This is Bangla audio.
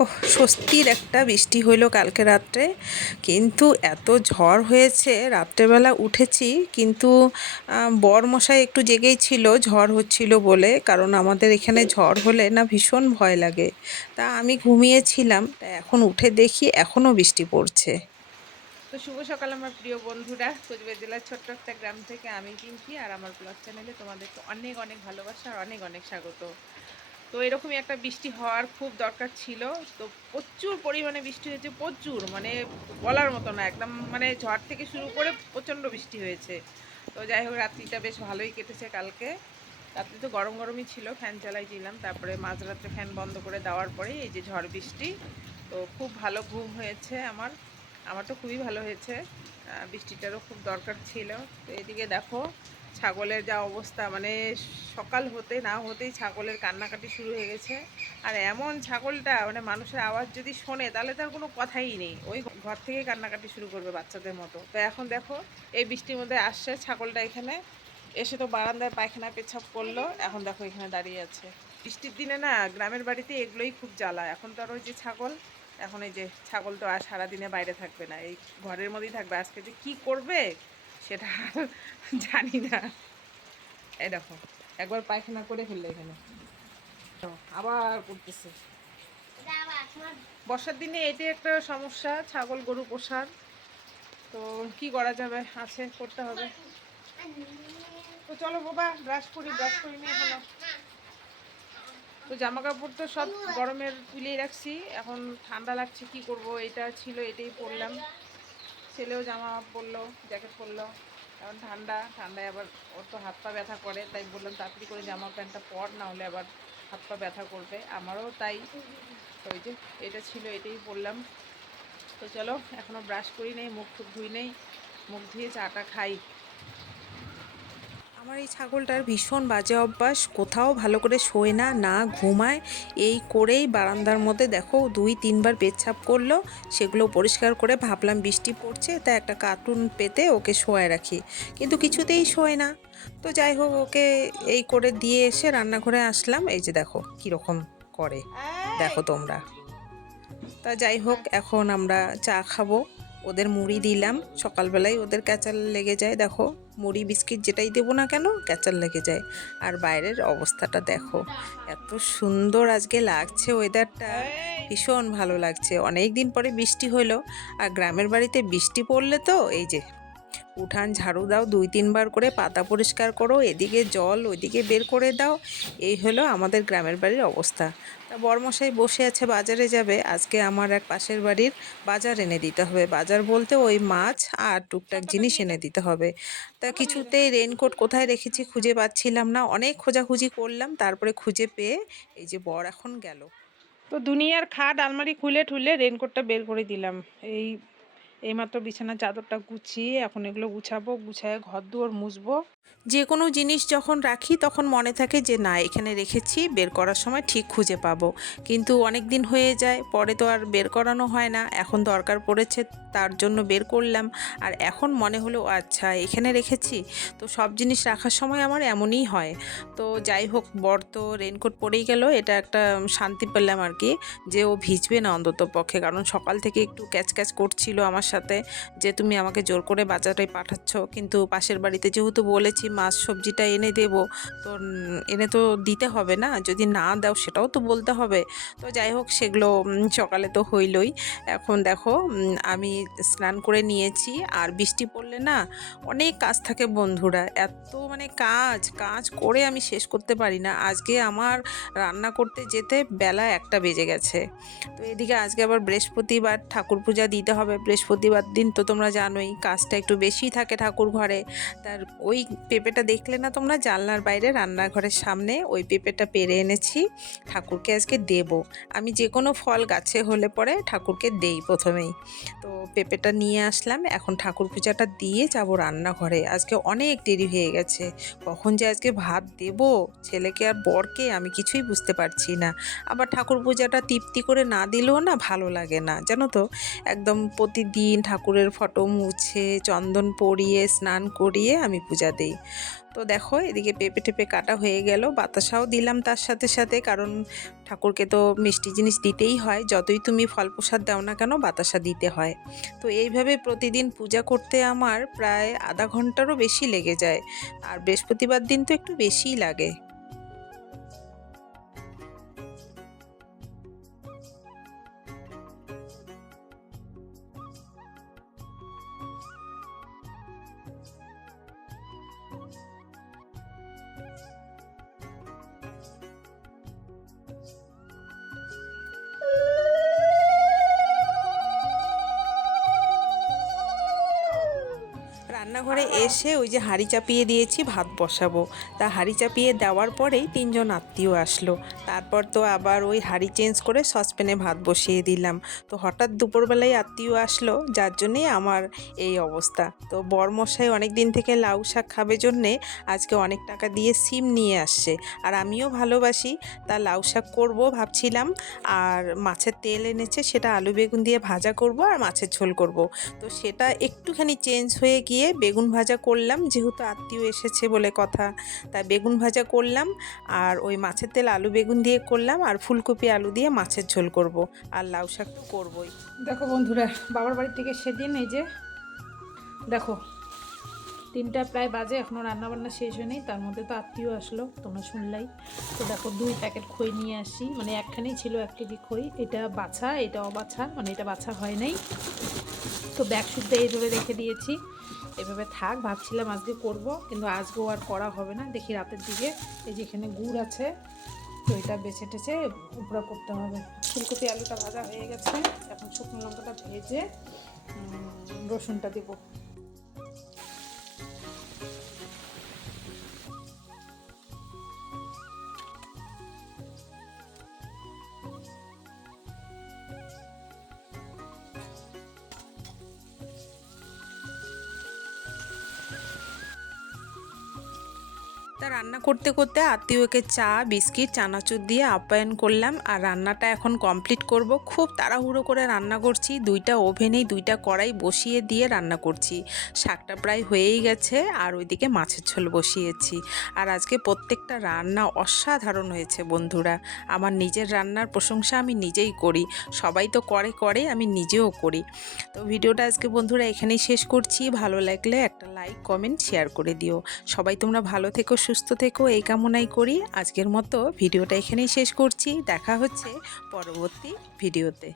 ওহ, স্বস্তির একটা বৃষ্টি হইলো কালকে রাত্রে। কিন্তু এত ঝড় হয়েছে, রাত্রেবেলা উঠেছি কিন্তু বরমশাই একটু জেগেই ছিল ঝড় হচ্ছিল বলে, কারণ আমাদের এখানে ঝড় হলে না ভীষণ ভয় লাগে। তা আমি ঘুমিয়েছিলাম, তা এখন উঠে দেখি এখনও বৃষ্টি পড়ছে। তো শুভ সকাল আমার প্রিয় বন্ধুরা, কোচবিহার জেলার ছোট্ট একটা গ্রাম থেকে আমি পিঙ্কি, আর আমার ব্লগ চ্যানেলে তোমাদেরকে অনেক অনেক ভালোবাসা আর অনেক অনেক স্বাগত। তো এরকমই একটা বৃষ্টি হওয়ার খুব দরকার ছিল। তো প্রচুর পরিমাণে বৃষ্টি হয়েছে, প্রচুর মানে বলার মতো না, একদম মানে ঝড় থেকে শুরু করে প্রচণ্ড বৃষ্টি হয়েছে। তো যাই হোক, রাত্রিটা বেশ ভালোই কেটেছে কালকে। রাত্রি তো গরম গরমই ছিল, ফ্যান চালাইছিলাম, তারপরে মাঝরাত্রে ফ্যান বন্ধ করে দেওয়ার পরে এই যে ঝড় বৃষ্টি। তো খুব ভালো ঘুম হয়েছে আমার। আমার তো খুবই ভালো হয়েছে। বৃষ্টিটারও খুব দরকার ছিল। তো এদিকে দেখো ছাগলের যা অবস্থা, মানে সকাল হতে না হতেই ছাগলের কান্নাকাটি শুরু হয়ে গেছে। আর এমন ছাগলটা মানে মানুষের আওয়াজ যদি শোনে তাহলে তার কোনো কথাই নেই, ওই ঘর থেকে কান্নাকাটি শুরু করবে বাচ্চাদের মতো। তো এখন দেখো এই বৃষ্টির মধ্যে আসছে ছাগলটা এখানে এসে, তো বারান্দায় পায়খানা পেছাব করলো, এখন দেখো এখানে দাঁড়িয়ে আছে। বৃষ্টির দিনে না গ্রামের বাড়িতে এগুলোই খুব জ্বালা। এখন তো আর ওই যে ছাগল, এখন এই যে ছাগল তো আর সারাদিনে বাইরে থাকবে না, এই ঘরের মধ্যেই থাকবে। আজকে যে কী করবে সেটা জানি না। এই দেখো একবার পায়খানা করে ফেললে এখানে, আবার করতেছে। বর্ষার দিনে এটাই একটা সমস্যা, ছাগল গরু পোষার। তো কি করা যাবে, আছে করতে হবে। তো চলো বাবা, ব্রাশ করি, ব্রাশ করি না এখনো। তো জামা কাপড় তো সব গরমের তুলেই রাখছি, এখন ঠান্ডা লাগছে, কি করব, এটা ছিল এটাই পরলাম। ছেলেও জামা পরলো, জ্যাকেট পরলো। এখন ঠান্ডা, ঠান্ডায় আবার ওর তো হাত পা ব্যথা করে, তাই বললাম তাড়াতাড়ি করে জামা প্যান্টটা পর, না হলে আবার হাত পা ব্যথা করবে, আমারও তাই। তো ওই যে এটা ছিল এটাই পরলাম। তো চলো, এখনও ব্রাশ করি নেই, মুখ টুক ধুই নেই, মুখ ধুয়ে চাটা খাই। আমার এই ছাগলটার ভীষণ বাজে অভ্যাস, কোথাও ভালো করে শোয় না, না ঘুমায়। এই করেই বারান্দার মধ্যে দেখো 2-3 বার পেচ্ছাপ করলো, সেগুলো পরিষ্কার করে ভাবলাম বৃষ্টি পড়ছে তাই একটা কার্টুন পেতে ওকে শোয়ায় রাখি, কিন্তু কিছুতেই শোয় না। তো যাই হোক, ওকে এই করে দিয়ে এসে রান্নাঘরে আসলাম, এই যে দেখো কীরকম করে, দেখো তোমরা। তা যাই হোক, এখন আমরা চা খাবো। ওদের মুড়ি দিলাম, সকালবেলায় ওদের ক্যাচাল লেগে যায়, দেখো মুড়ি বিস্কিট যেটাই দেবো না কেন ক্যাচাল লেগে যায়। আর বাইরের অবস্থাটা দেখো, এত সুন্দর আজকে লাগছে ওয়েদারটা, ভীষণ ভালো লাগছে। অনেক দিন পরে বৃষ্টি হলো, আর গ্রামের বাড়িতে বৃষ্টি পড়লে তো এই যে উঠান ঝাড়ু দাও, 2-3 বার করে পাতা পরিষ্কার করো, এদিকে জল ওইদিকে বের করে দাও। এই হলো আমাদের গ্রামের বাড়ির অবস্থা। তা বরমশাই বসে আছে, বাজারে যাবে আজকে, আমার এক পাশের বাড়ির বাজার এনে দিতে হবে। বাজার বলতে ওই মাছ আর টুকটাক ছাতাটা জিনিস নিয়ে এনে যাও, দিতে হবে। তা ছাতা নিয়ে যাও। কিছুতেই রেনকোট কোথায় রেখেছি খুঁজে পাচ্ছিলাম না, অনেক খোঁজাখুঁজি করলাম, তারপরে খুঁজে পেয়ে এই যে বর এখন গেল। তো দুনিয়ার খাট আলমারি খুলে ঠুলে রেনকোটটা বের করে দিলাম। এই এইমাত্র বিছানার চাদরটা গুছিয়ে এখন এগুলো গুছাবো, গুছায় ঘর দুয়ার মুছবো। যে কোনো জিনিস যখন রাখি তখন মনে থাকে যে না এখানে রেখেছি, বের করার সময় ঠিক খুঁজে পাবো, কিন্তু অনেক দিন হয়ে যায় পরে তো আর বের করানো হয় না। এখন দরকার পড়েছে তার জন্য বের করলাম, আর এখন মনে হলো আচ্ছা এখানে রেখেছি। তো সব জিনিস রাখার সময় আমার এমনই হয়। তো যাই হোক, বর তো রেনকোট পরেই গেল, এটা একটা শান্তি পেলাম আর কি, যে ও ভিজবে না অন্তত পক্ষে, কারণ সকাল থেকে একটু ক্যাচ ক্যাচ করছিল আমার সাথে যে তুমি আমাকে জোর করে বাজারে পাঠাচ্ছ, কিন্তু পাশের বাড়িতে যেহেতু বলেছি মাছ সবজিটা এনে দেব, তো এনে তো দিতে হবে না, যদি না দাও সেটাও তো বলতে হবে। তো যাই হোক, সেগুলো সকালে তো হইলই। এখন দেখো আমি স্নান করে নিয়েছি, আর বৃষ্টি পড়লে না অনেক কাজ থাকে বন্ধুরা, এত মানে কাজ কাজ করে আমি শেষ করতে পারি না। আজকে আমার রান্না করতে যেতে বেলা 1টা বেজে গেছে। তো এদিকে আজকে আবার বৃহস্পতিবার, ঠাকুর পূজা দিতে হবে। বৃহস্পতিবার দিন তো তোমরা জানোই কাজটা একটু বেশিই থাকে ঠাকুর ঘরে। তার ওই পেঁপেটা দেখলে না তোমরা জানলার বাইরে রান্নাঘরের সামনে, ওই পেঁপেটা পেড়ে এনেছি, ঠাকুরকে আজকে দেব। আমি যে কোনো ফল গাছে হলে পরে ঠাকুরকে দেই প্রথমেই। তো পেঁপেটা নিয়ে আসলাম, এখন ঠাকুর পূজাটা দিয়ে যাব রান্নাঘরে। আজকে অনেক দেরি হয়ে গেছে, কখন যে আজকে ভাত দেব ছেলেকে আর বরকে আমি কিছুই বুঝতে পারছি না। আবার ঠাকুর পূজাটা তৃপ্তি করে না দিলেও না ভালো লাগে না, জানো তো। একদম প্রতিদিন প্রতিদিন ঠাকুরের ফটো মুছে চন্দন পরিয়ে স্নান করিয়ে আমি পূজা দিই। তো দেখো এদিকে পেঁপে টেপে কাটা হয়ে গেল, বাতাসাও দিলাম তার সাথে সাথে, কারণ ঠাকুরকে তো মিষ্টি জিনিস দিতেই হয়, যতই তুমি ফল প্রসাদ দাও না কেন বাতাসা দিতে হয়। তো এইভাবে প্রতিদিন পূজা করতে আমার প্রায় আধা ঘন্টারও বেশি লেগে যায়, আর বৃহস্পতিবার দিন তো একটু বেশিই লাগে। রান্নাঘরে এসে ওই যে হাঁড়ি চাপিয়ে দিয়েছি ভাত বসাবো, তা হাঁড়ি চাপিয়ে দেওয়ার পরেই 3জন আত্মীয় আসলো। তারপর তো আবার ওই হাঁড়ি চেঞ্জ করে সসপ্যানে ভাত বসিয়ে দিলাম। তো হঠাৎ দুপুরবেলায় আত্মীয় আসলো, যার জন্যেই আমার এই অবস্থা। তো বরমশাই অনেক দিন থেকে লাউ শাক খাবে জন্যে আজকে অনেক টাকা দিয়ে সিম নিয়ে আসছে, আর আমিও ভালোবাসি, তা লাউ শাক করবো ভাবছিলাম। আর মাছের তেল এনেছে, সেটা আলু বেগুন দিয়ে ভাজা করব আর মাছের ঝোল করব। তো সেটা একটুখানি চেঞ্জ হয়ে গিয়ে বেগুন ভাজা করলাম, যেহেতু আত্মীয় এসেছে বলে কথা, তাই বেগুন ভাজা করলাম। আর ওই মাছের তেল আলু বেগুন দিয়ে করলাম, আর ফুলকপি আলু দিয়ে মাছের ঝোল করব, আর লাউ শাক তো করবই। দেখো বন্ধুরা, বাবার বাড়ি থেকে সেদিন এই যে দেখো 3টা প্রায় বাজে, এখনও রান্নাবান্না শেষ হয় নেই, তার মধ্যে তো আত্মীয় আসলো, তোমরা শুনলাই। তো দেখো 2 প্যাকেট খই নিয়ে আসি, মানে একখানেই ছিল 1 কেজি খই, এটা বাছা এটা অবাছা, মানে এটা বাছা হয় নাই। তো ব্যাগ শুদ্ধ এইভাবে রেখে দিয়েছি, এভাবে থাক। ভাবছিলাম আজকে করব, কিন্তু আজকেও আর করা হবে না, দেখি রাতের দিকে। এই যে এখানে গুড় আছে, তো এটা বেছে টেছে উপরে করতে হবে। ফুলকপি আলুটা ভাজা হয়ে গেছে, এখন শুকনো লঙ্কাটা ভেজে রসুনটা দেবো। তা রান্না করতে করতে আত্মীয়কে চা বিস্কিট চানাচুর দিয়ে আপ্যায়ন করলাম, আর রান্নাটা এখন কমপ্লিট করব। খুব তাড়াহুড়ো করে রান্না করছি, 2টা ওভেনেই 2টা কড়াই বসিয়ে দিয়ে রান্না করছি। শাকটা প্রায় হয়েই গেছে, আর ওইদিকে মাছের ঝোল বসিয়েছি। আর আজকে প্রত্যেকটা রান্না অসাধারণ হয়েছে বন্ধুরা। আমার নিজের রান্নার প্রশংসা আমি নিজেই করি, সবাই তো করে আমি নিজেও করি। তো ভিডিওটা আজকে বন্ধুরা এখানেই শেষ করছি। ভালো লাগলে একটা লাইক কমেন্ট শেয়ার করে দিও। সবাই তোমরা ভালো থেকো সুস্থ থেকো এই কামনাই করি। আজকের মতো ভিডিওটা এখানেই শেষ করছি, দেখা হচ্ছে পরবর্তী ভিডিওতে।